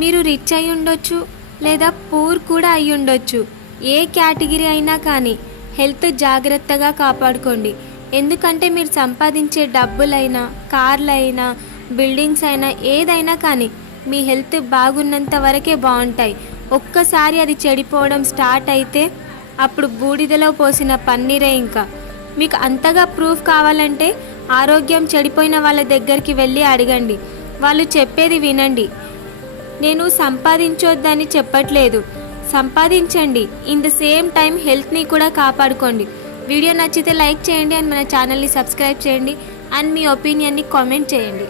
మీరు రిచ్ అయి ఉండొచ్చు లేదా పూర్ కూడా అయి ఉండొచ్చు. ఏ కేటగిరీ అయినా కానీ హెల్త్ జాగ్రత్తగా కాపాడుకోండి. ఎందుకంటే మీరు సంపాదించే డబ్బులైనా, కార్లైనా, బిల్డింగ్స్ అయినా, ఏదైనా కానీ మీ హెల్త్ బాగున్నంత వరకే బాగుంటాయి. ఒక్కసారి అది చెడిపోవడం స్టార్ట్ అయితే అప్పుడు బూడిదలో పోసిన పన్నీరే. ఇంకా మీకు అంతగా ప్రూఫ్ కావాలంటే ఆరోగ్యం చెడిపోయిన వాళ్ళ దగ్గరికి వెళ్ళి అడగండి. వాళ్ళు చెప్పేది వినండి. నేను సంపాదించొద్దని చెప్పట్లేదు, సంపాదించండి. ఇన్ ద సేమ్ టైం హెల్త్ని కూడా కాపాడుకోండి. వీడియో నచ్చితే లైక్ చేయండి అండ్ మన ఛానల్ని సబ్స్క్రైబ్ చేయండి అండ్ మీ ఒపీనియన్ని కామెంట్ చేయండి.